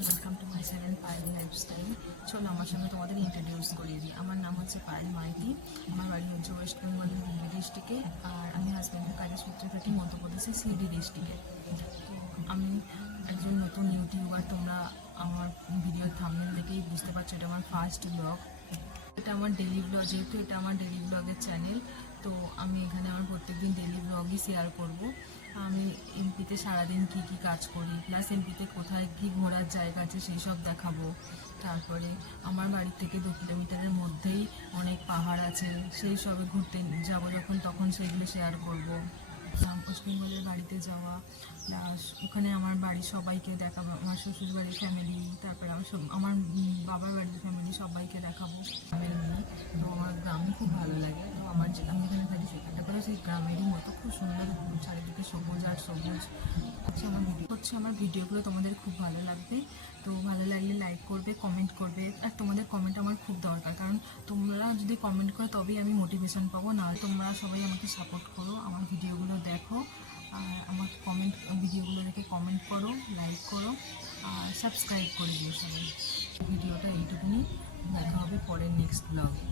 Welcome to my channel Payel lifestyle. চলো আমার সঙ্গে তোমাদের ইন্ট্রোডিউস করিয়ে দিই। আমার নাম হচ্ছে পায়েল মাইতি। আমার বাড়ি হচ্ছে ওয়েস্ট বেঙ্গল হুগলি ডিস্ট্রিক্টে, আর আমি হাজব্যান্ডের কাজের সূত্রে থাকি মধ্যপ্রদেশের সিডি ডিস্ট্রিক্টে। তো আমি একজন নতুন ইউটিউবার। তোমরা আমার ভিডিওর থাম্বনেল দেখেই বুঝতে পারছো এটা আমার ফার্স্ট ব্লগ। এটা আমার ডেলি ব্লগ, যেহেতু এটা আমার ডেলি ব্লগের চ্যানেল, তো আমি এখানে আমার প্রত্যেকদিন ডেলি ব্লগই শেয়ার করব। আমি এমপিতে সারাদিন কী কী কাজ করি, প্লাস এমপিতে কোথায় কী ঘোরার জায়গা আছে সেই সব দেখাবো। তারপরে আমার বাড়ি থেকে 2 কিলোমিটারের মধ্যেই অনেক পাহাড় আছে, সেই সবে ঘুরতে যাবো যখন তখন সেগুলো শেয়ার করব। ওয়েস্ট বেঙ্গলের বাড়িতে যাওয়া, প্লাস ওখানে আমার বাড়ির সবাইকে দেখাবো, আমার শ্বশুর বাড়ির ফ্যামিলি, তারপরে আমার বাবার বাড়ির ফ্যামিলি সবাইকে দেখাবো। গ্রামের মেয়ে, তো আমার গ্রামে খুব ভালো লাগে। তো আমি যেখানে থাকি সেখানটা করে সেই গ্রামেরই মতো খুব সুন্দর, চারিদিকে সবুজ আর সবুজ। আমার ভিডিওগুলো তোমাদের খুব ভালো লাগবে। তো ভালো লাগলে লাইক করবে, কমেন্ট করবে, আর তোমাদের কমেন্ট আমার খুব দরকার, কারণ তোমরা যদি কমেন্ট করো তবেই আমি মোটিভেশন পাবো। না তোমরা সবাই আমাকে সাপোর্ট করো, আমার ভিডিওগুলো দেখো, আর আমার ভিডিওগুলো দেখে কমেন্ট করো, লাইক করো, আর সাবস্ক্রাইব করে দিও সবাই। ভিডিওটা এইটুকুনি, দেখা হবে পরের নেক্সট ব্লগে।